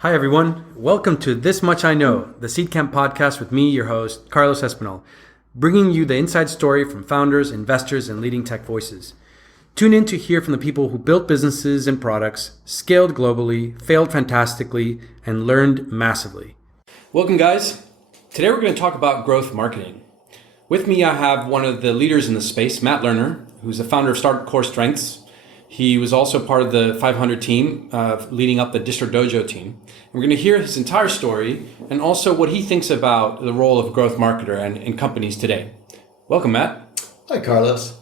Hi, everyone. Welcome to This Much I Know, the Seedcamp podcast with me, your host, Carlos Espinal, bringing you the inside story from founders, investors, and leading tech voices. Tune in to hear from the people who built businesses and products, scaled globally, failed fantastically, and learned massively. Welcome, guys. Today, we're going to talk about growth marketing. With me, I have one of the leaders in the space, Matt Lerner, who's the founder of Start Core Strengths. He was also part of the 500 team, leading up the Distro Dojo team. And we're going to hear his entire story and also what he thinks about the role of growth marketer and in companies today. Welcome, Matt. Hi, Carlos.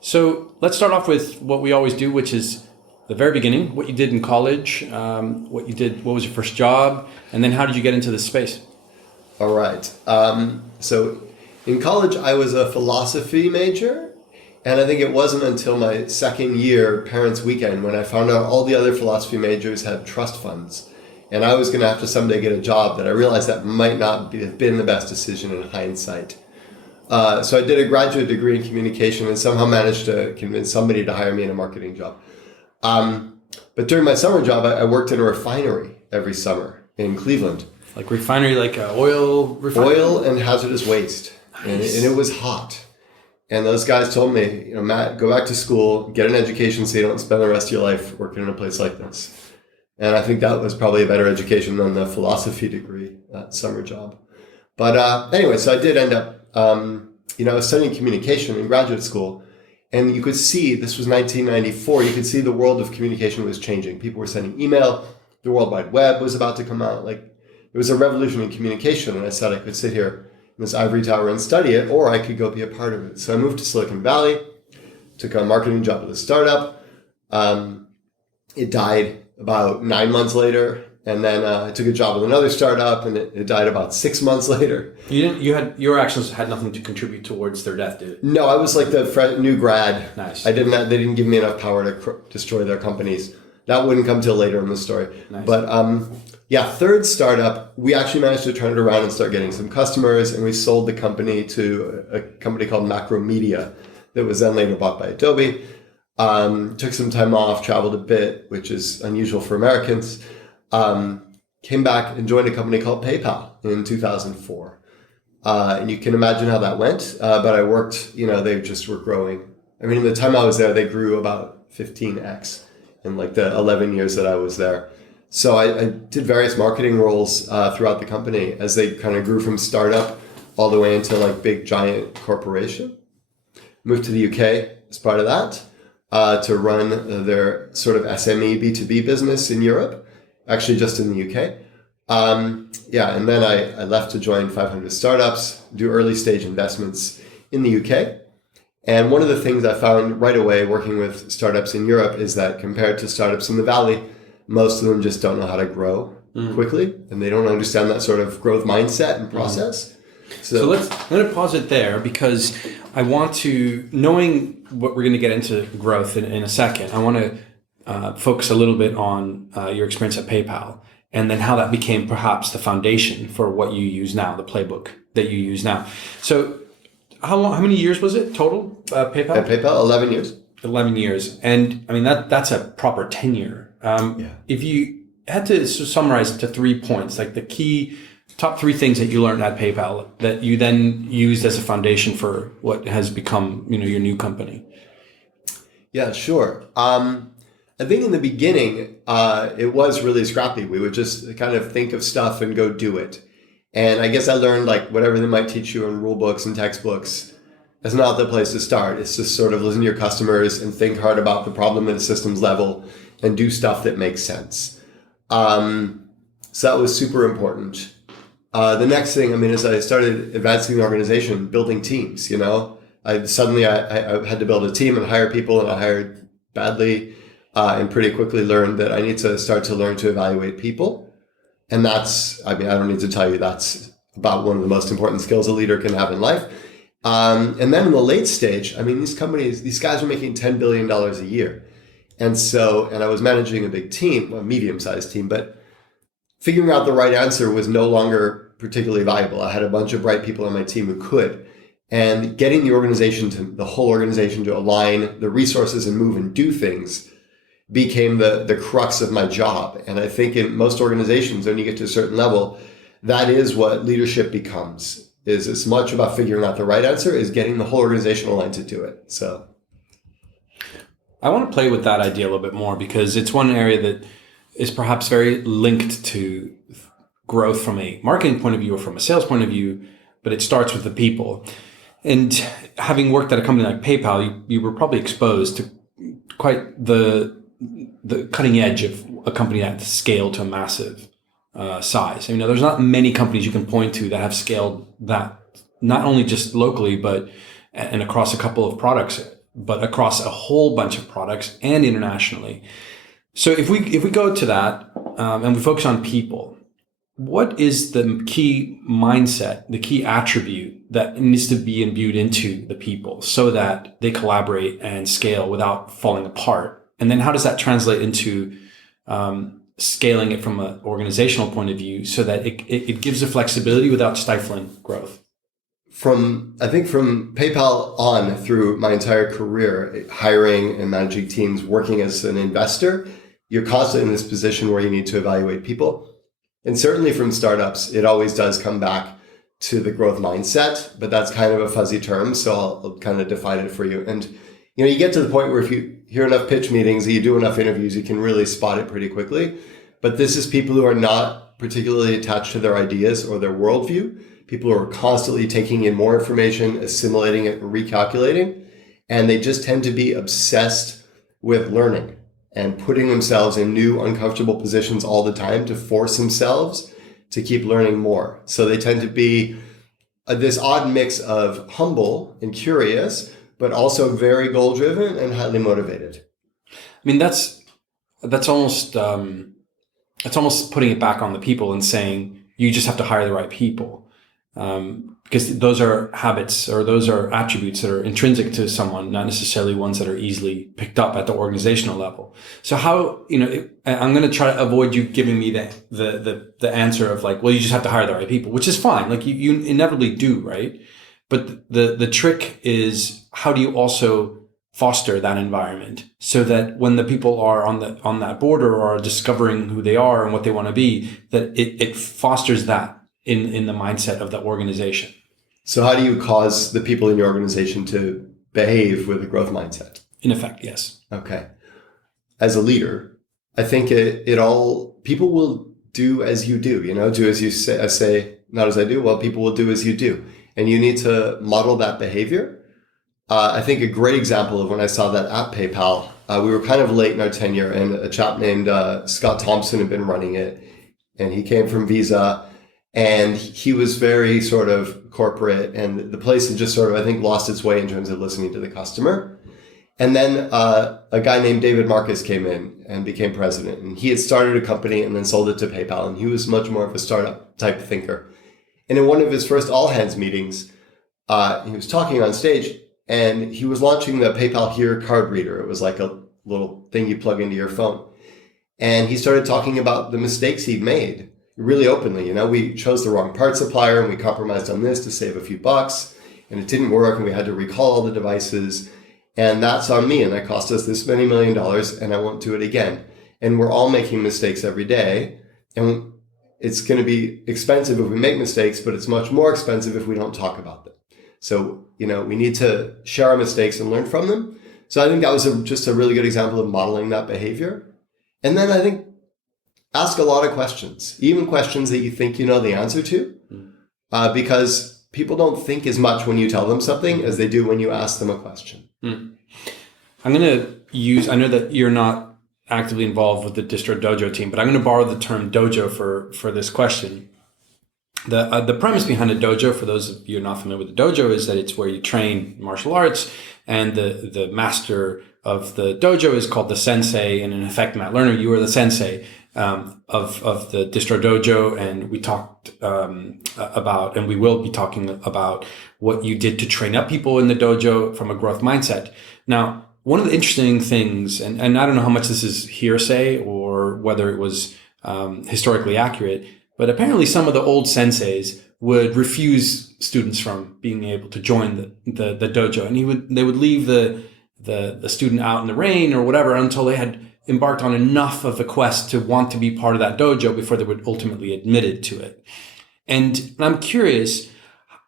So let's start off with what we always do, which is the very beginning, what you did in college, what was your first job, and then how did you get into this space? All right. So in college, I was a philosophy major. And I think it wasn't until my second year, Parents' Weekend, when I found out all the other philosophy majors had trust funds. And I was going to have to someday get a job that I realized that might not have been the best decision in hindsight. So I did a graduate degree in communication and somehow managed to convince somebody to hire me in a marketing job. But during my summer job, I worked in a refinery every summer in Cleveland. Like refinery, like oil refinery? Oil and hazardous waste. Nice. And it was hot. And those guys told me, Matt, go back to school, get an education so you don't spend the rest of your life working in a place like this. And I think that was probably a better education than the philosophy degree, that summer job. But anyway, so I did end up, I was studying communication in graduate school. And you could see, this was 1994, you could see the world of communication was changing. People were sending email, the World Wide Web was about to come out. Like, it was a revolution in communication. And I said I could sit here in this ivory tower and study it, or I could go be a part of it. So I moved to Silicon Valley, took a marketing job at a startup. It died about 9 months later, and then I took a job with another startup, and it died about 6 months later. Your actions had nothing to contribute towards their death, did it? No, I was like the new grad. Nice. They didn't give me enough power to destroy their companies. That wouldn't come till later in the story. Nice. But third startup, we actually managed to turn it around and start getting some customers, and we sold the company to a company called Macromedia that was then later bought by Adobe. Took some time off, traveled a bit, which is unusual for Americans. Came back and joined a company called PayPal in 2004. And you can imagine how that went. But I worked, they just were growing. I mean, in the time I was there, they grew about 15x in like the 11 years that I was there. So I did various marketing roles throughout the company as they kind of grew from startup all the way into like big giant corporation. Moved to the UK as part of that to run their sort of SME B2B business in Europe, actually just in the UK. And then I left to join 500 startups, do early stage investments in the UK. And one of the things I found right away working with startups in Europe is that compared to startups in the Valley, most of them just don't know how to grow quickly, and they don't understand that sort of growth mindset and process. So I'm going to pause it there because I want to, knowing what we're going to get into growth in a second, I want to focus a little bit on your experience at PayPal and then how that became perhaps the foundation for what you use now, the playbook that you use now. So how many years was it total, PayPal? At PayPal, 11 years. 11 years. And I mean, that's a proper tenure. If you had to summarize it to 3 points, like the key top 3 things that you learned at PayPal that you then used as a foundation for what has become, your new company. Yeah, sure. I think in the beginning, it was really scrappy. We would just kind of think of stuff and go do it. And I guess I learned like whatever they might teach you in rule books and textbooks is not the place to start. It's just sort of listen to your customers and think hard about the problem at a systems level and do stuff that makes sense. So that was super important. The next thing, as I started advancing the organization, building teams, I had to build a team and hire people, and I hired badly and pretty quickly learned that I need to start to learn to evaluate people. And that's, I don't need to tell you, that's about one of the most important skills a leader can have in life. And then in the late stage, these guys are making $10 billion a year. And I was managing a big team, a medium-sized team, but figuring out the right answer was no longer particularly valuable. I had a bunch of bright people on my team who could. And getting the whole organization to align the resources and move and do things became the crux of my job. And I think in most organizations, when you get to a certain level, that is what leadership becomes, is as much about figuring out the right answer as getting the whole organization aligned to do it. So I want to play with that idea a little bit more, because it's one area that is perhaps very linked to growth from a marketing point of view or from a sales point of view, but it starts with the people. And having worked at a company like PayPal, you were probably exposed to quite the cutting edge of a company that scaled to a massive size. I mean, there's not many companies you can point to that have scaled that, not only just locally, and across a couple of products, but across a whole bunch of products and internationally. So if we go to that and we focus on people, what is the key mindset, the key attribute that needs to be imbued into the people so that they collaborate and scale without falling apart? And then how does that translate into scaling it from an organizational point of view so that it gives the flexibility without stifling growth? I think from PayPal on through my entire career, hiring and managing teams, working as an investor, you're constantly in this position where you need to evaluate people. And certainly from startups, it always does come back to the growth mindset, but that's kind of a fuzzy term. So I'll kind of define it for you. And, you get to the point where if you hear enough pitch meetings, you do enough interviews, you can really spot it pretty quickly. But this is people who are not particularly attached to their ideas or their worldview. People who are constantly taking in more information, assimilating it, and recalculating. And they just tend to be obsessed with learning and putting themselves in new uncomfortable positions all the time to force themselves to keep learning more. So they tend to be this odd mix of humble and curious, but also very goal-driven and highly motivated. I mean, that's almost putting it back on the people and saying you just have to hire the right people, because those are habits or those are attributes that are intrinsic to someone, not necessarily ones that are easily picked up at the organizational level. So how, I'm going to try to avoid you giving me the answer of like, well, you just have to hire the right people, which is fine. Like you inevitably do, right? But the trick is, how do you also foster that environment so that when the people are on that border or are discovering who they are and what they want to be, that it fosters that in the mindset of the organization? So how do you cause the people in your organization to behave with a growth mindset? In effect, yes. Okay. As a leader, I think people will do as you do, do as you say. I say, not as I do. Well, people will do as you do. And you need to model that behavior. I think a great example of when I saw that at PayPal, we were kind of late in our tenure, and a chap named Scott Thompson had been running it, and he came from Visa, and he was very sort of corporate, and the place had just sort of, I think, lost its way in terms of listening to the customer. And then a guy named David Marcus came in and became president, and he had started a company and then sold it to PayPal, and he was much more of a startup type thinker. And in one of his first all hands meetings, he was talking on stage, and he was launching the PayPal Here card reader. It was like a little thing you plug into your phone. And he started talking about the mistakes he'd made really openly. We chose the wrong part supplier and we compromised on this to save a few bucks, and it didn't work, and we had to recall all the devices. And that's on me, and that cost us this many $1 million, and I won't do it again. And we're all making mistakes every day. And it's going to be expensive if we make mistakes, but it's much more expensive if we don't talk about them. So, we need to share our mistakes and learn from them. So I think that was just a really good example of modeling that behavior. And then I think ask a lot of questions, even questions that you think you know the answer to, because people don't think as much when you tell them something as they do when you ask them a question. I'm going to I know that you're not actively involved with the Distro Dojo team, but I'm going to borrow the term dojo for this question. The premise behind a dojo, for those of you not familiar with the dojo, is that it's where you train martial arts, and the master of the dojo is called the sensei, and in effect, Matt Lerner, you are the sensei of the Distro Dojo, and we talked about, and we will be talking about what you did to train up people in the dojo from a growth mindset. Now, one of the interesting things, and I don't know how much this is hearsay or whether it was historically accurate, but apparently some of the old senseis would refuse students from being able to join the dojo, and they would leave the student out in the rain or whatever until they had embarked on enough of a quest to want to be part of that dojo before they would ultimately admitted to it. And I'm curious,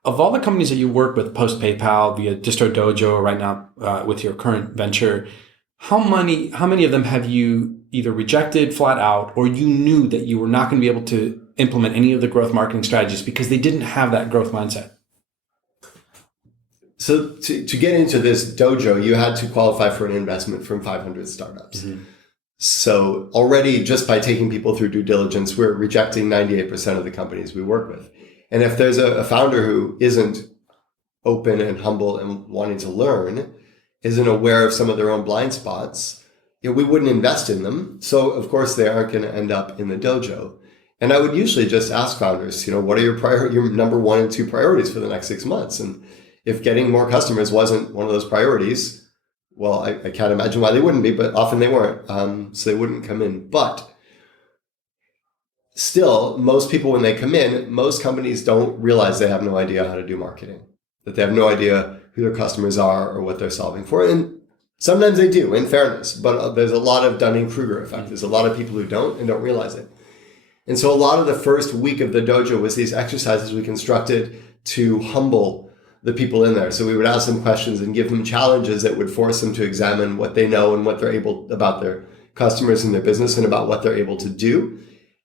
of all the companies that you work with post PayPal via Distro Dojo or right now with your current venture, how many of them have you either rejected flat out, or you knew that you were not going to be able to implement any of the growth marketing strategies because they didn't have that growth mindset? So to get into this dojo, you had to qualify for an investment from 500 startups. Mm-hmm. So already just by taking people through due diligence, we're rejecting 98% of the companies we work with. And if there's a founder who isn't open and humble and wanting to learn, isn't aware of some of their own blind spots, we wouldn't invest in them. So of course they aren't going to end up in the dojo. And I would usually just ask founders, what are your number 1 and 2 priorities for the next 6 months? And if getting more customers wasn't one of those priorities, well, I can't imagine why they wouldn't be, but often they weren't. So they wouldn't come in. But still, most people, when they come in, most companies don't realize they have no idea how to do marketing, that they have no idea who their customers are or what they're solving for. And sometimes they do, in fairness, but there's a lot of Dunning-Kruger effect. There's a lot of people who don't and don't realize it. And so a lot of the first week of the dojo was these exercises we constructed to humble the people in there. So we would ask them questions and give them challenges that would force them to examine what they know and what they're able about their customers and their business and about what they're able to do.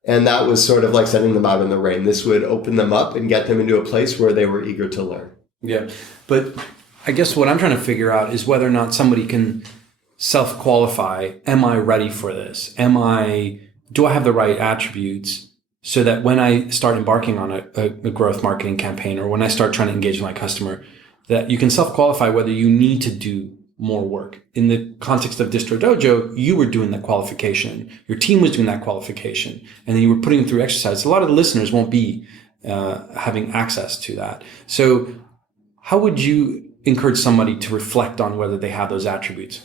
And that was sort of like sending them out in the rain. This would open them up and get them into a place where they were eager to learn. Yeah. But I guess what I'm trying to figure out is whether or not somebody can self-qualify. Am I ready for this? Do I have the right attributes so that when I start embarking on a growth marketing campaign, or when I start trying to engage my customer, that you can self-qualify whether you need to do more work. In the context of Distro Dojo, you were doing that qualification. Your team was doing that qualification. And then you were putting them through exercise. A lot of the listeners won't be having access to that. So how would you encourage somebody to reflect on whether they have those attributes?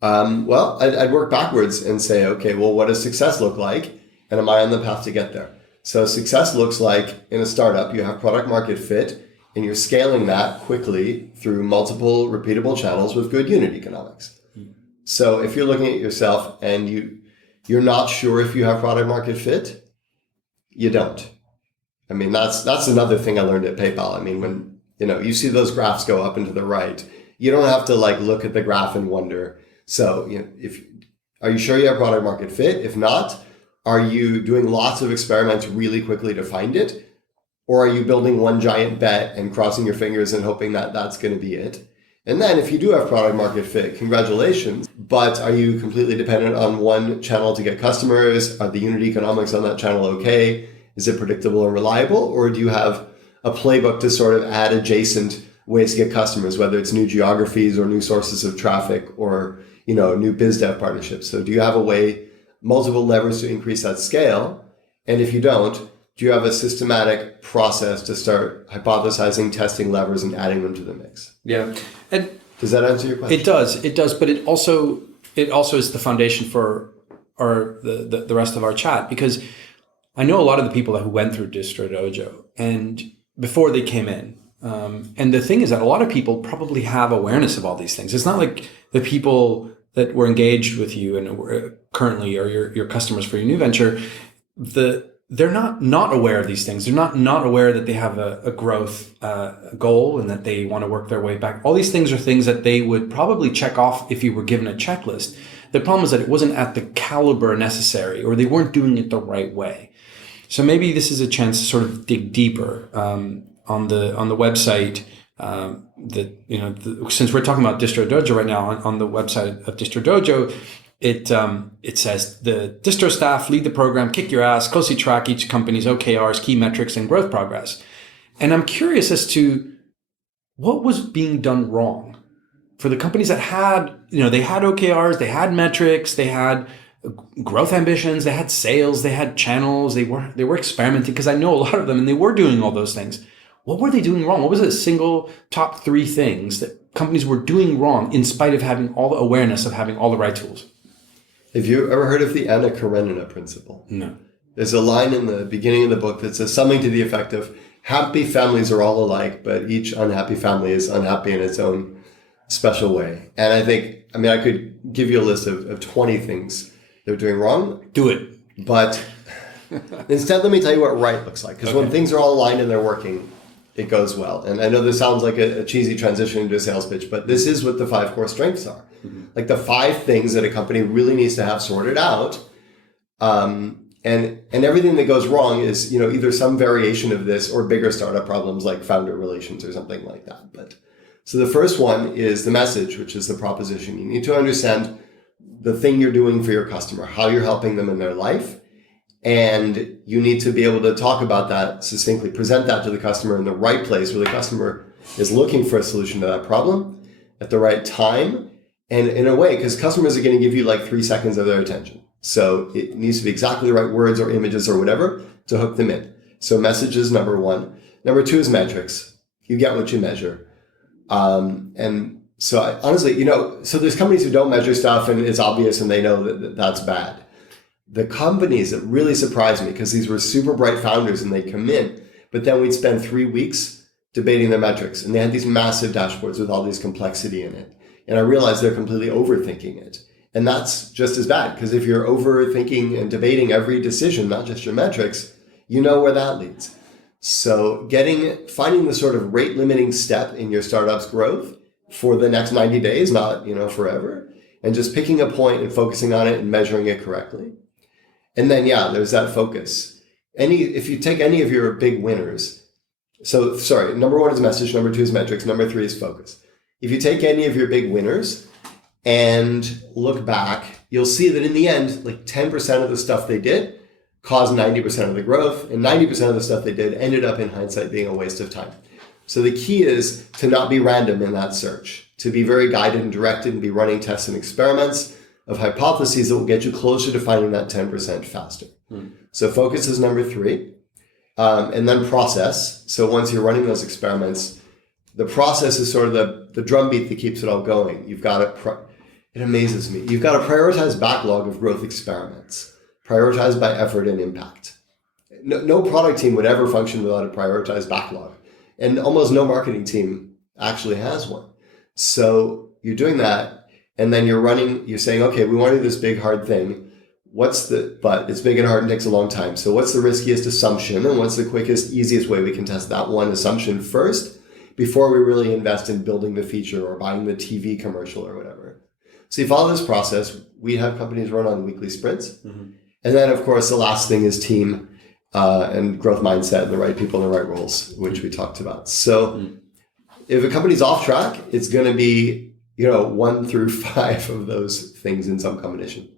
Well, I'd work backwards and say, okay, well, what does success look like? And am I on the path to get there? So success looks like in a startup, you have product market fit, and you're scaling that quickly through multiple repeatable channels with good unit economics. So if you're looking at yourself and you're not sure if you have product market fit, you don't. I mean, that's another thing I learned at PayPal. I mean, when you see those graphs go up and to the right, you don't have to look at the graph and wonder. So are you sure you have product market fit? If not, are you doing lots of experiments really quickly to find it? Or are you building one giant bet and crossing your fingers and hoping that that's going to be it? And then if you do have product market fit, congratulations. But are you completely dependent on one channel to get customers? Are the unit economics on that channel okay? Is it predictable and reliable? Or do you have a playbook to sort of add adjacent ways to get customers, whether it's new geographies or new sources of traffic or new biz dev partnerships? So do you have a way, multiple levers to increase that scale? And if you don't, do you have a systematic process to start hypothesizing, testing levers, and adding them to the mix? Yeah. And does that answer your question? It does. But it also is the foundation for the rest of our chat, because I know a lot of the people who went through Distro Dojo and before they came in. And the thing is that a lot of people probably have awareness of all these things. It's not like the people that were engaged with you and were currently are your customers for your new venture. They're not aware of these things. They're not aware that they have a growth goal and that they want to work their way back. All these things are things that they would probably check off if you were given a checklist. The problem is that it wasn't at the caliber necessary, or they weren't doing it the right way. So maybe this is a chance to sort of dig deeper on the website. Since we're talking about Distro Dojo right now, on the website of Distro Dojo, it says the distro staff lead the program, kick your ass, closely track each company's OKRs, key metrics, and growth progress. And I'm curious as to what was being done wrong for the companies that had, they had OKRs, they had metrics, they had growth ambitions, they had sales, they had channels, they were experimenting, because I know a lot of them, and they were doing all those things. What were they doing wrong? What was the single top 3 things that companies were doing wrong in spite of having all the awareness of having all the right tools? Have you ever heard of the Anna Karenina principle? No. There's a line in the beginning of the book that says something to the effect of, happy families are all alike, but each unhappy family is unhappy in its own special way. And I think, I could give you a list of 20 things they're doing wrong. Do it. But instead, let me tell you what right looks like. Because when things are all aligned and they're working, it goes well. And I know this sounds like a cheesy transition into a sales pitch, but this is what the 5 core strengths are. Mm-hmm. Like the 5 things that a company really needs to have sorted out. And everything that goes wrong is, either some variation of this or bigger startup problems like founder relations or something like that. But so the first one is the message, which is the proposition. You need to understand the thing you're doing for your customer, how you're helping them in their life. And you need to be able to talk about that succinctly, present that to the customer in the right place where the customer is looking for a solution to that problem at the right time. And in a way, because customers are going to give you like 3 seconds of their attention. So it needs to be exactly the right words or images or whatever to hook them in. So message is number 1. Number 2 is metrics. You get what you measure. And so honestly, so there's companies who don't measure stuff and it's obvious and they know that that's bad. The companies that really surprised me, because these were super bright founders and they'd come in, but then we'd spend 3 weeks debating their metrics and they had these massive dashboards with all this complexity in it. And I realized they're completely overthinking it. And that's just as bad, because if you're overthinking and debating every decision, not just your metrics, you know where that leads. So finding the sort of rate limiting step in your startup's growth for the next 90 days, not, forever, and just picking a point and focusing on it and measuring it correctly. And then, there's that focus. If you take any of your big winners, number 1 is message, number 2 is metrics, number 3 is focus. If you take any of your big winners and look back, you'll see that in the end, like 10% of the stuff they did caused 90% of the growth, and 90% of the stuff they did ended up in hindsight being a waste of time. So the key is to not be random in that search, to be very guided and directed and be running tests and experiments of hypotheses that will get you closer to finding that 10% faster. So focus is number 3. And then process. So once you're running those experiments, the process is sort of the drumbeat that keeps it all going. You've got to, it amazes me. You've got a prioritized backlog of growth experiments, prioritized by effort and impact. No product team would ever function without a prioritized backlog. And almost no marketing team actually has one. So you're doing that. And then you're saying, okay, we want to do this big, hard thing. But it's big and hard and takes a long time. So what's the riskiest assumption? And what's the quickest, easiest way we can test that one assumption first before we really invest in building the feature or buying the TV commercial or whatever? So you follow this process. We have companies run on weekly sprints. Mm-hmm. And then, of course, the last thing is team and growth mindset and the right people in the right roles, which we talked about. So if a company's off track, it's going to be 1 through 5 of those things in some combination.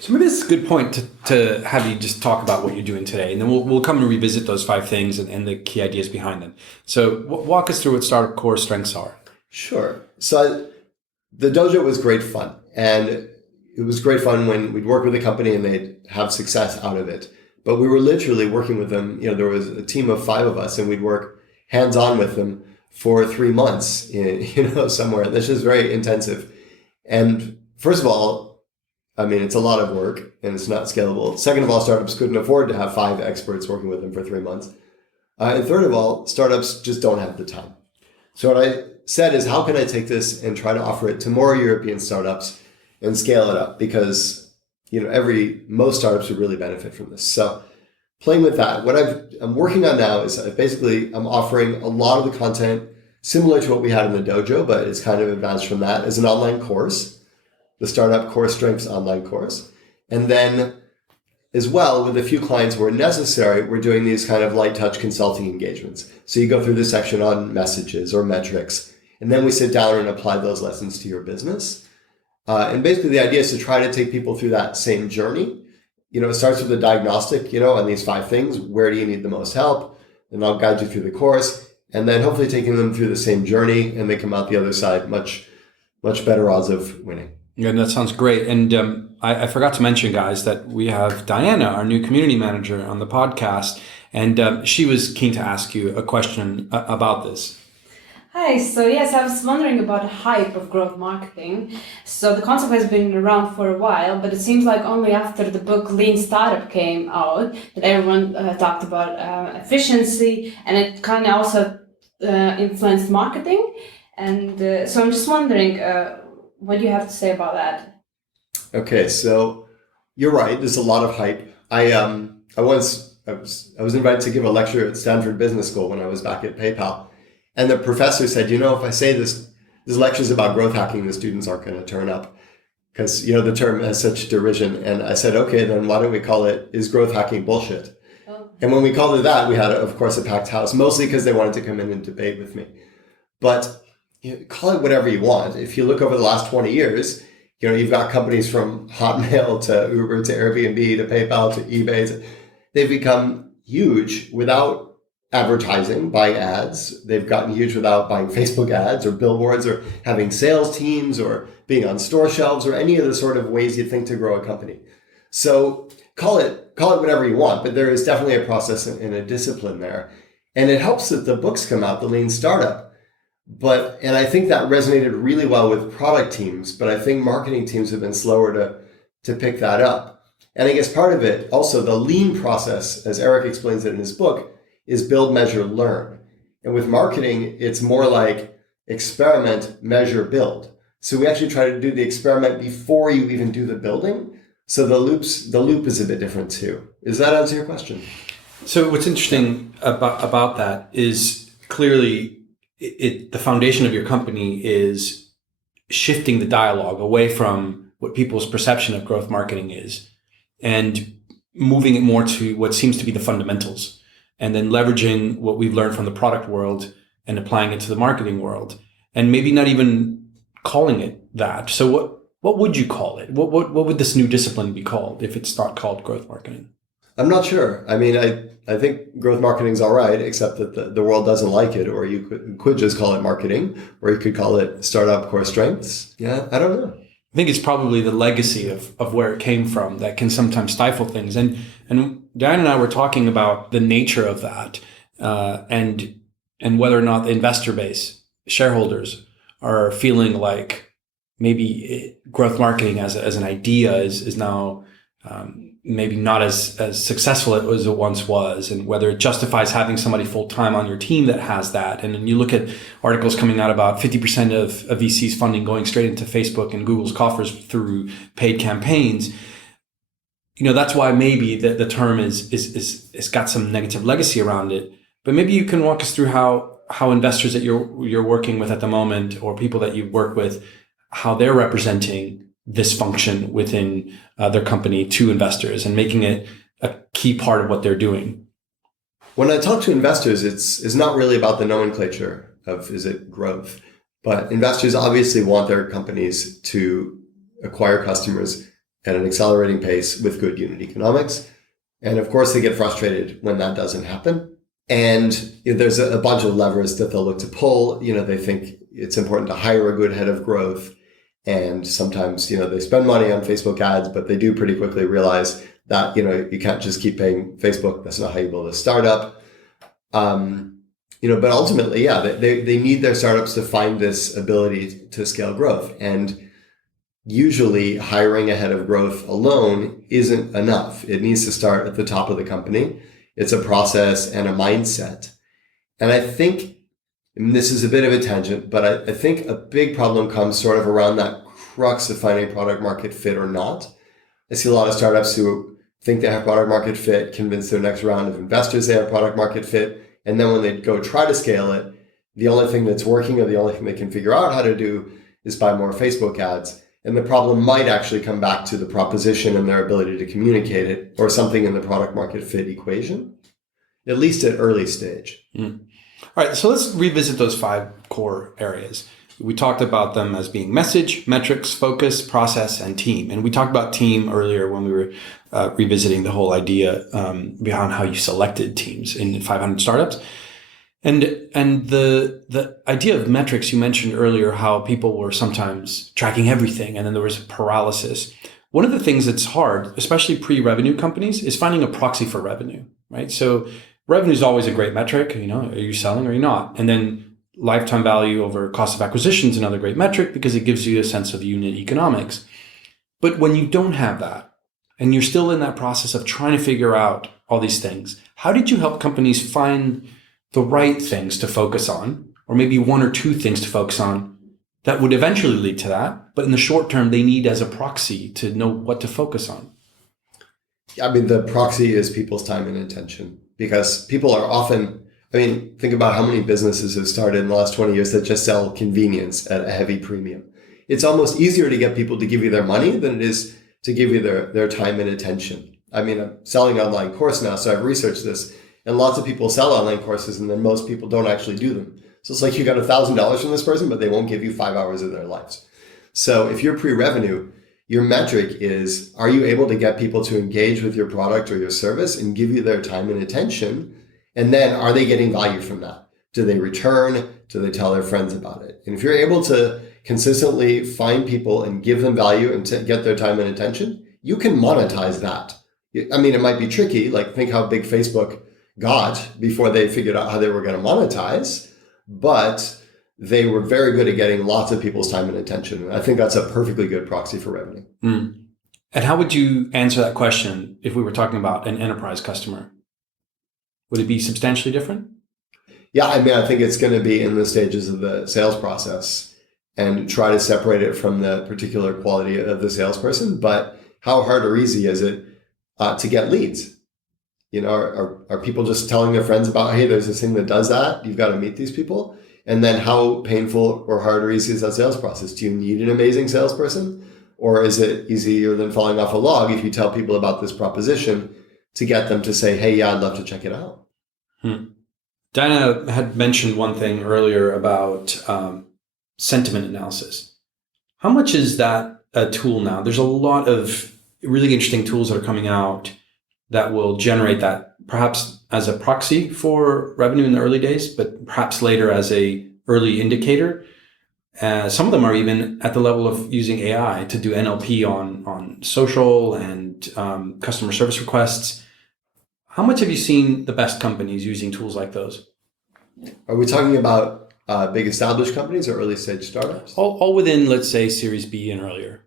So maybe this is a good point to have you just talk about what you're doing today, and then we'll come and revisit those 5 things and the key ideas behind them. So walk us through what startup core strengths are. Sure. So the dojo was great fun, and it was great fun when we'd work with a company and they'd have success out of it. But we were literally working with them. There was a team of 5 of us, and we'd work hands-on with them for 3 months, somewhere. This is very intensive. And first of all, it's a lot of work and it's not scalable. Second of all, startups couldn't afford to have 5 experts working with them for 3 months. And third of all, startups just don't have the time. So what I said is, how can I take this and try to offer it to more European startups and scale it up? Because, most startups would really benefit from this. So playing with that, what I'm working on now is I'm offering a lot of the content similar to what we had in the dojo, but it's kind of advanced from that as an online course, the Startup Core Strengths online course. And then as well, with a few clients where necessary, we're doing these kind of light touch consulting engagements. So you go through this section on messages or metrics, and then we sit down and apply those lessons to your business. And basically the idea is to try to take people through that same journey. It starts with a diagnostic, on these 5 things. Where do you need the most help? And I'll guide you through the course. And then hopefully taking them through the same journey, and they come out the other side much, much better odds of winning. Yeah, that sounds great. And I forgot to mention, guys, that we have Diana, our new community manager, on the podcast. And she was keen to ask you a question about this. Hi, so yes, I was wondering about the hype of growth marketing. So the concept has been around for a while, but it seems like only after the book Lean Startup came out that everyone talked about efficiency, and it kind of also influenced marketing. And so I'm just wondering, what do you have to say about that? Okay, so you're right. There's a lot of hype. I was invited to give a lecture at Stanford Business School when I was back at PayPal, and the professor said, if I say this lecture is about growth hacking, the students aren't going to turn up because the term has such derision. And I said, okay, then why don't we call it "Is growth hacking bullshit?" Oh. And when we called it that, we had, of course, a packed house, mostly because they wanted to come in and debate with me. But call it whatever you want. If you look over the last 20 years, you've got companies from Hotmail to Uber to Airbnb to PayPal to eBay. They've become huge without advertising, buying ads. They've gotten huge without buying Facebook ads or billboards or having sales teams or being on store shelves or any of the sort of ways you think to grow a company. So call it whatever you want, but there is definitely a process and a discipline there. And it helps that the books come out, the Lean Startup. And I think that resonated really well with product teams, but I think marketing teams have been slower to pick that up. And I guess part of it, also the lean process, as Eric explains it in his book, is build, measure, learn. And with marketing, it's more like experiment, measure, build. So we actually try to do the experiment before you even do the building. So the loop is a bit different too. Does that answer your question? So what's interesting about that is clearly the foundation of your company is shifting the dialogue away from what people's perception of growth marketing is and moving it more to what seems to be the fundamentals, and then leveraging what we've learned from the product world and applying it to the marketing world, and maybe not even calling it that. So what would you call it? What would this new discipline be called if it's not called growth marketing? I'm not sure. I mean, I think growth marketing is all right, except that the world doesn't like it, or you could just call it marketing, or you could call it startup core strengths. Yeah, I don't know. I think it's probably the legacy of where it came from that can sometimes stifle things. And Diane and I were talking about the nature of that, and whether or not the investor base, shareholders, are feeling like maybe growth marketing as an idea is now maybe not as successful as it once was, and whether it justifies having somebody full-time on your team that has that. And then you look at articles coming out about 50% of VC's funding going straight into Facebook and Google's coffers through paid campaigns. That's why maybe the term is got some negative legacy around it. But maybe you can walk us through how investors that you're working with at the moment, or people that you work with, how they're representing this function within their company to investors and making it a key part of what they're doing. When I talk to investors, it's not really about the nomenclature of is it growth, but investors obviously want their companies to acquire customers at an accelerating pace with good unit economics. And of course, they get frustrated when that doesn't happen. And there's a bunch of levers that they'll look to pull. They think it's important to hire a good head of growth. And sometimes, they spend money on Facebook ads, but they do pretty quickly realize that, you can't just keep paying Facebook. That's not how you build a startup. But ultimately, yeah, they need their startups to find this ability to scale growth. And usually hiring a head of growth alone isn't enough. It needs to start at the top of the company. It's a process and a mindset. And I think, and this is a bit of a tangent, but I think a big problem comes sort of around that crux of finding product market fit or not. I see a lot of startups who think they have product market fit, convince their next round of investors they have product market fit. And then when they go try to scale it, the only thing that's working or the only thing they can figure out how to do is buy more Facebook ads. And the problem might actually come back to the proposition and their ability to communicate it, or something in the product market fit equation, at least at early stage. Mm. All right, so let's revisit those 5 core areas. We talked about them as being message, metrics, focus, process, and team. And we talked about team earlier when we were revisiting the whole idea behind how you selected teams in 500 startups. And the idea of metrics, you mentioned earlier how people were sometimes tracking everything, and then there was paralysis. One of the things that's hard, especially pre-revenue companies, is finding a proxy for revenue, right? So revenue is always a great metric. Are you selling or are you not? And then lifetime value over cost of acquisition is another great metric because it gives you a sense of unit economics. But when you don't have that, and you're still in that process of trying to figure out all these things, how did you help companies find the right things to focus on, or maybe one or two things to focus on that would eventually lead to that. But in the short term, they need as a proxy to know what to focus on. I mean, the proxy is people's time and attention, because people are often, I mean, think about how many businesses have started in the last 20 years that just sell convenience at a heavy premium. It's almost easier to get people to give you their money than it is to give you their time and attention. I mean, I'm selling an online course now, so I've researched this, and lots of people sell online courses, and then most people don't actually do them. So it's like you got $1,000 from this person, but they won't give you 5 hours of their lives. So if you're pre-revenue, your metric is, are you able to get people to engage with your product or your service and give you their time and attention? And then are they getting value from that? Do they return? Do they tell their friends about it? And if you're able to consistently find people and give them value and to get their time and attention, you can monetize that. I mean, it might be tricky. Like, think how big Facebook got before they figured out how they were going to monetize, but they were very good at getting lots of people's time and attention. And I think that's a perfectly good proxy for revenue. Mm. And how would you answer that question if we were talking about an enterprise customer? Would it be substantially different? Yeah, I mean, I think it's going to be in the stages of the sales process and try to separate it from the particular quality of the salesperson. But how hard or easy is it to get leads? You know, are people just telling their friends about, hey, there's this thing that does that? You've got to meet these people. And then how painful or hard or easy is that sales process? Do you need an amazing salesperson? Or is it easier than falling off a log if you tell people about this proposition to get them to say, hey, yeah, I'd love to check it out? Dinah had mentioned one thing earlier about sentiment analysis. How much is that a tool now? There's a lot of really interesting tools that are coming out that will generate that, perhaps as a proxy for revenue in the early days, but perhaps later as a early indicator. Some of them are even at the level of using AI to do NLP on social and customer service requests. How much have you seen the best companies using tools like those? Are we talking about big established companies or early stage startups? All within, let's say, Series B and earlier.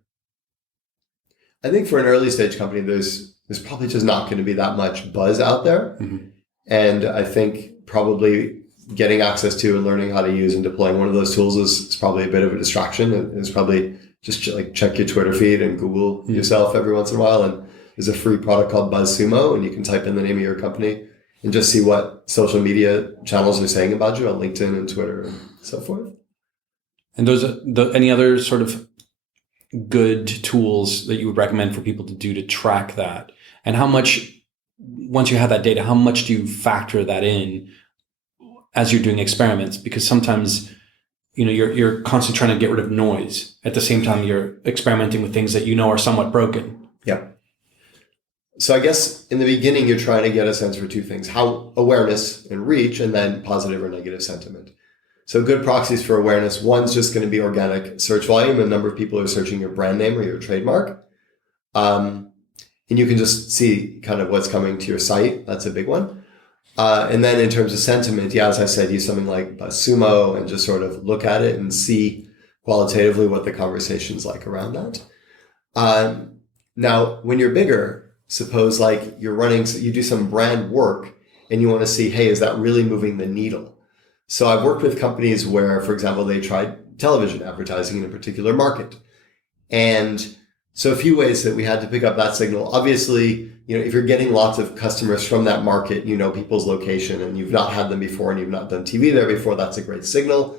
I think for an early stage company, there's probably just not going to be that much buzz out there. Mm-hmm. And I think probably getting access to and learning how to use and deploying one of those tools is probably a bit of a distraction. It's probably just like check your Twitter feed and Google yourself every once in a while. And there's a free product called BuzzSumo, and you can type in the name of your company and just see what social media channels are saying about you on LinkedIn and Twitter and so forth. And those are any other sort of good tools that you would recommend for people to do to track that? And how much, once you have that data, how much do you factor that in as you're doing experiments? Because sometimes, you know, you're constantly trying to get rid of noise. At the same time, you're experimenting with things that you know are somewhat broken. Yeah. So I guess in the beginning, you're trying to get a sense for two things: how awareness and reach, and then positive or negative sentiment. So good proxies for awareness. One's just going to be organic search volume, the number of people who are searching your brand name or your trademark. And you can just see kind of what's coming to your site. That's a big one. And then in terms of sentiment, yeah, as I said, use something like BuzzSumo and just sort of look at it and see qualitatively what the conversation's like around that. Now, when you're bigger, suppose like you do some brand work and you want to see, hey, is that really moving the needle? So I've worked with companies where, for example, they tried television advertising in a particular market. And so a few ways that we had to pick up that signal. Obviously, you know, if you're getting lots of customers from that market, you know people's location and you've not had them before and you've not done TV there before, that's a great signal.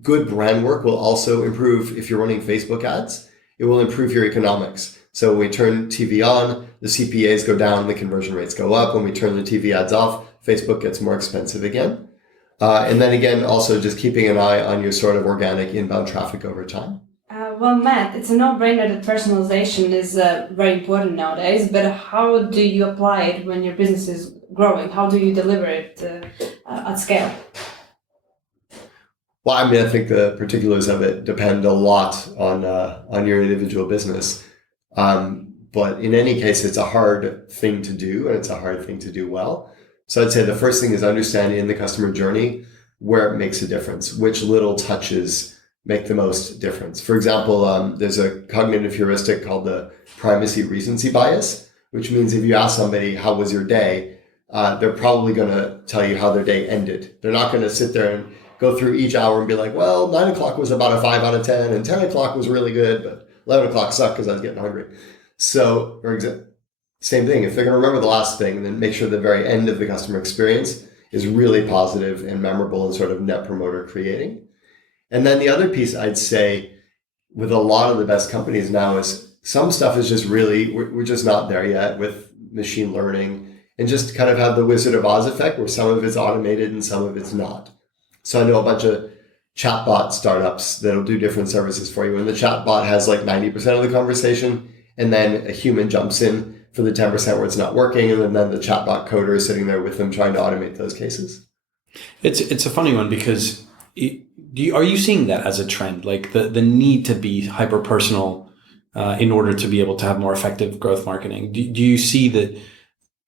Good brand work will also improve if you're running Facebook ads. It will improve your economics. So when we turn TV on, the CPAs go down, the conversion rates go up. When we turn the TV ads off, Facebook gets more expensive again. And then again, also just keeping an eye on your sort of organic inbound traffic over time. Well, Matt, it's a no-brainer that personalization is very important nowadays, but how do you apply it when your business is growing? How do you deliver it at scale? Well, I mean, I think the particulars of it depend a lot on your individual business. But in any case, it's a hard thing to do, and it's a hard thing to do well. So I'd say the first thing is understanding in the customer journey where it makes a difference, which little touches make the most difference. For example, there's a cognitive heuristic called the primacy recency bias, which means if you ask somebody, how was your day? they're probably going to tell you how their day ended. They're not going to sit there and go through each hour and be like, well, 9 o'clock was about a 5 out of 10 and 10 o'clock was really good, but 11 o'clock sucked because I was getting hungry. So, same thing. If they're going to remember the last thing, then make sure the very end of the customer experience is really positive and memorable and sort of net promoter creating. And then the other piece I'd say with a lot of the best companies now is some stuff is just really, we're just not there yet with machine learning, and just kind of have the Wizard of Oz effect where some of it's automated and some of it's not. So I know a bunch of chatbot startups that'll do different services for you. And the chatbot has like 90% of the conversation, and then a human jumps in for the 10% where it's not working. And then the chatbot coder is sitting there with them trying to automate those cases. It's a funny one because are you seeing that as a trend? Like the need to be hyper personal in order to be able to have more effective growth marketing? Do you see that,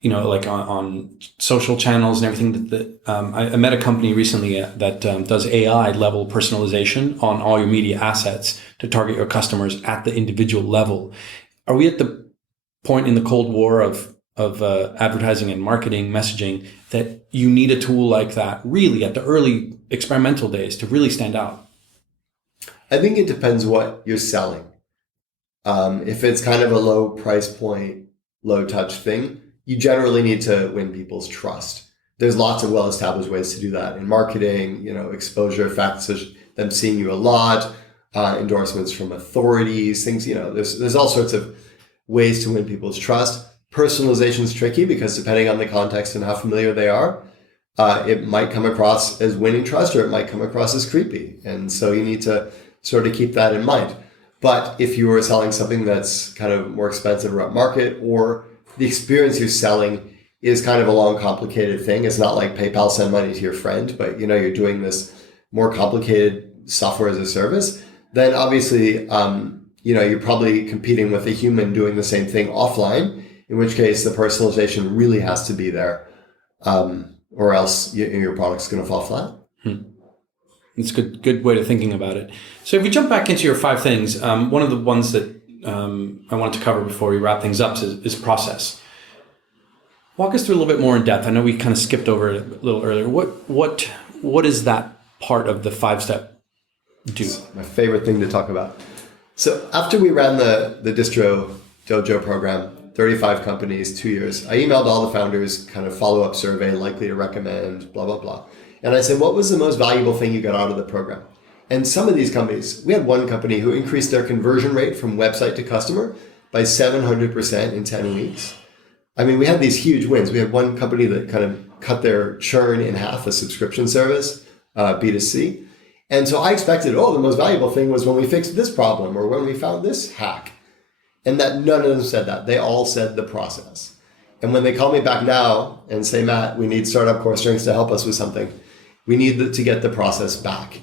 like on social channels and everything I met a company recently that does AI level personalization on all your media assets to target your customers at the individual level. Are we at the point in the Cold War of advertising and marketing messaging that you need a tool like that really at the early experimental days to really stand out? I think it depends what you're selling. If it's kind of a low price point, low touch thing, you generally need to win people's trust. There's lots of well-established ways to do that in marketing, exposure effects, them seeing you a lot, endorsements from authorities, things, there's all sorts of ways to win people's trust. Personalization is tricky because depending on the context and how familiar they are, it might come across as winning trust or it might come across as creepy. And so you need to sort of keep that in mind. But if you are selling something that's kind of more expensive or upmarket, or the experience you're selling is kind of a long, complicated thing. It's not like PayPal send money to your friend, but you're doing this more complicated software as a service. Then obviously, you're probably competing with a human doing the same thing offline. In which case, the personalization really has to be there, or else your product's going to fall flat. It's a good way of thinking about it. So if we jump back into your 5 things, one of the ones that I wanted to cover before we wrap things up is process. Walk us through a little bit more in depth. I know we kind of skipped over it a little earlier. What is that part of the 5-step do? It's my favorite thing to talk about. So after we ran the Distro Dojo program, 35 companies, 2 years, I emailed all the founders, kind of follow-up survey, likely to recommend, blah, blah, blah. And I said, what was the most valuable thing you got out of the program? And some of these companies, we had one company who increased their conversion rate from website to customer by 700% in 10 weeks. I mean, we had these huge wins. We had one company that kind of cut their churn in half, a subscription service, B2C. And so I expected, the most valuable thing was when we fixed this problem or when we found this hack. And that none of them said that. They all said the process. And when they call me back now and say, Matt, we need Startup Core Strengths to help us with something, we need to get the process back.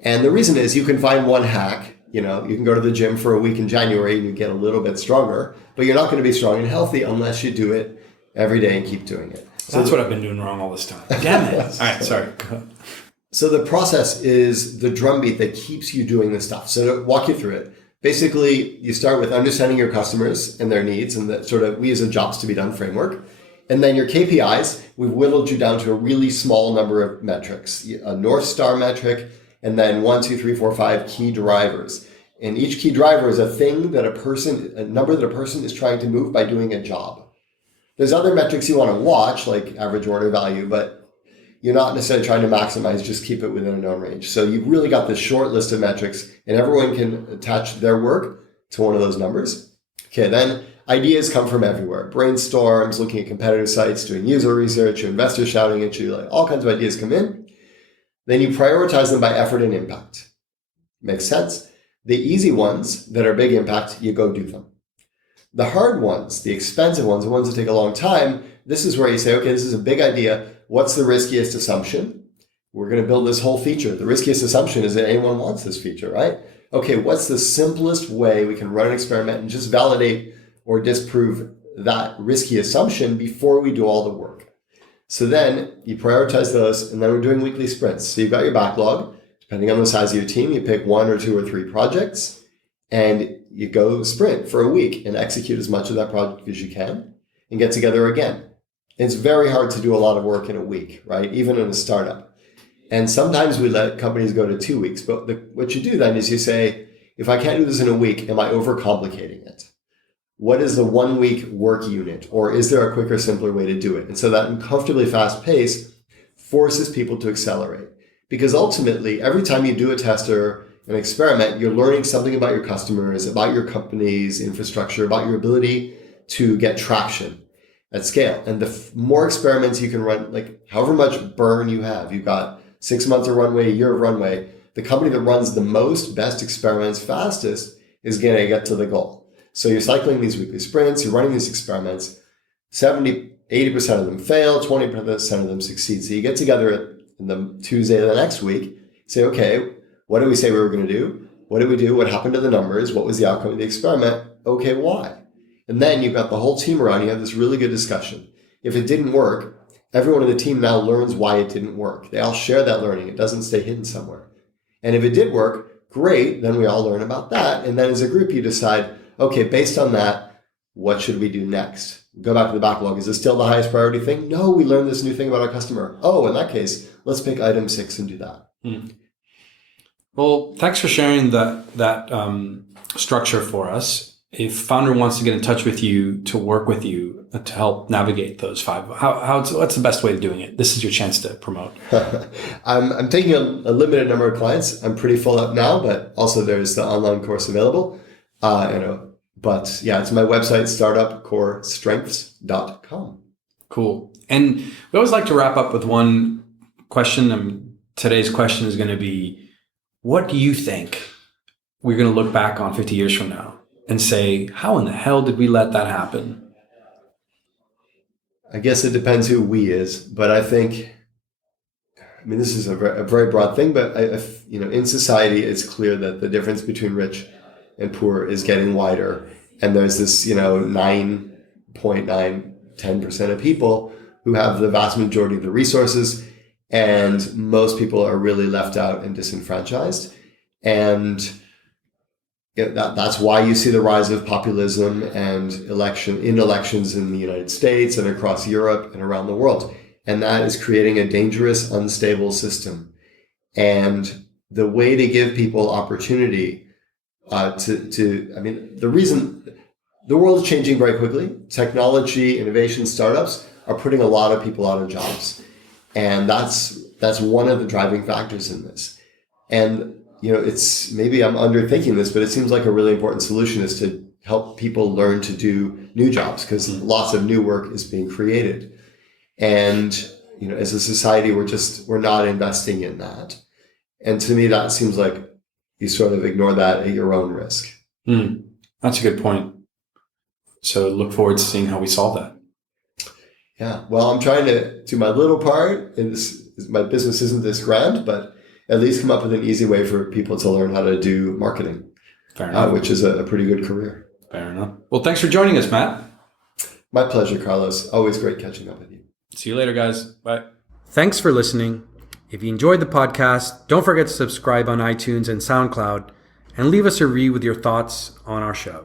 And the reason is you can find one hack. You can go to the gym for a week in January and you get a little bit stronger, but you're not going to be strong and healthy unless you do it every day and keep doing it. So that's what I've been doing wrong all this time. Damn it. All right, sorry. So the process is the drumbeat that keeps you doing this stuff. So to walk you through it, basically you start with understanding your customers and their needs and that sort of we use a jobs to be done framework. And then your KPIs, we've whittled you down to a really small number of metrics, a North Star metric, and then 1, 2, 3, 4, 5 key drivers. And each key driver is a number that a person is trying to move by doing a job. There's other metrics you want to watch, like average order value, but you're not necessarily trying to maximize, just keep it within a known range. So you've really got this short list of metrics and everyone can attach their work to one of those numbers. Okay, then ideas come from everywhere. Brainstorms, looking at competitor sites, doing user research, your investors shouting at you, like all kinds of ideas come in. Then you prioritize them by effort and impact. Makes sense? The easy ones that are big impact, you go do them. The hard ones, the expensive ones, the ones that take a long time, this is where you say, okay, this is a big idea. What's the riskiest assumption? We're going to build this whole feature. The riskiest assumption is that anyone wants this feature, right? Okay, what's the simplest way we can run an experiment and just validate or disprove that risky assumption before we do all the work? So then you prioritize those, and then we're doing weekly sprints. So you've got your backlog. Depending on the size of your team, you pick 1 or 2 or 3 projects, and you go sprint for a week and execute as much of that project as you can and get together again. It's very hard to do a lot of work in a week, right? Even in a startup. And sometimes we let companies go to 2 weeks. But what you do then is you say, if I can't do this in a week, am I overcomplicating it? What is the 1 week work unit? Or is there a quicker, simpler way to do it? And so that uncomfortably fast pace forces people to accelerate. Because ultimately, every time you do a test or an experiment, you're learning something about your customers, about your company's infrastructure, about your ability to get traction at scale. And the more experiments you can run, like however much burn you have, you've got 6 months of runway, a year of runway, the company that runs the most, best experiments fastest is going to get to the goal. So you're cycling these weekly sprints, you're running these experiments, 80% of them fail, 20% of them succeed. So you get together in the Tuesday of the next week, say, okay, what did we say we were going to do? What did we do? What happened to the numbers? What was the outcome of the experiment? Okay, why? And then you've got the whole team around, you have this really good discussion. If it didn't work, everyone on the team now learns why it didn't work. They all share that learning. It doesn't stay hidden somewhere. And if it did work, great, then we all learn about that. And then as a group, you decide, okay, based on that, what should we do next? Go back to the backlog. Is this still the highest priority thing? No, we learned this new thing about our customer. Oh, in that case, let's pick item 6 and do that. Well, thanks for sharing that structure for us. If founder wants to get in touch with you to work with you to help navigate those 5, what's the best way of doing it? This is your chance to promote. I'm taking a limited number of clients. I'm pretty full up now, but also there's the online course available. But yeah, it's my website, startupcorestrengths.com. Cool. And we always like to wrap up with one question. Today's question is going to be, what do you think we're going to look back on 50 years from now and say, how in the hell did we let that happen? I guess it depends who we is, but I think, this is a very broad thing, but in society, it's clear that the difference between rich and poor is getting wider. And there's this, 9.9, 10% of people who have the vast majority of the resources, and most people are really left out and disenfranchised. And that's why you see the rise of populism and elections in the United States and across Europe and around the world. And that is creating a dangerous, unstable system. And the way to give people opportunity the reason the world is changing very quickly, technology, innovation, startups are putting a lot of people out of jobs. And that's one of the driving factors in this. And it's maybe I'm underthinking this, but it seems like a really important solution is to help people learn to do new jobs, because lots of new work is being created. And, as a society, we're not investing in that. And to me, that seems like you sort of ignore that at your own risk. That's a good point. So look forward to seeing how we solve that. Yeah. Well, I'm trying to do my little part in this. My business isn't this grand, but at least come up with an easy way for people to learn how to do marketing, Fair enough. Which is a pretty good career. Fair enough. Well, thanks for joining us, Matt. My pleasure, Carlos. Always great catching up with you. See you later, guys. Bye. Thanks for listening. If you enjoyed the podcast, don't forget to subscribe on iTunes and SoundCloud, and leave us a review with your thoughts on our show.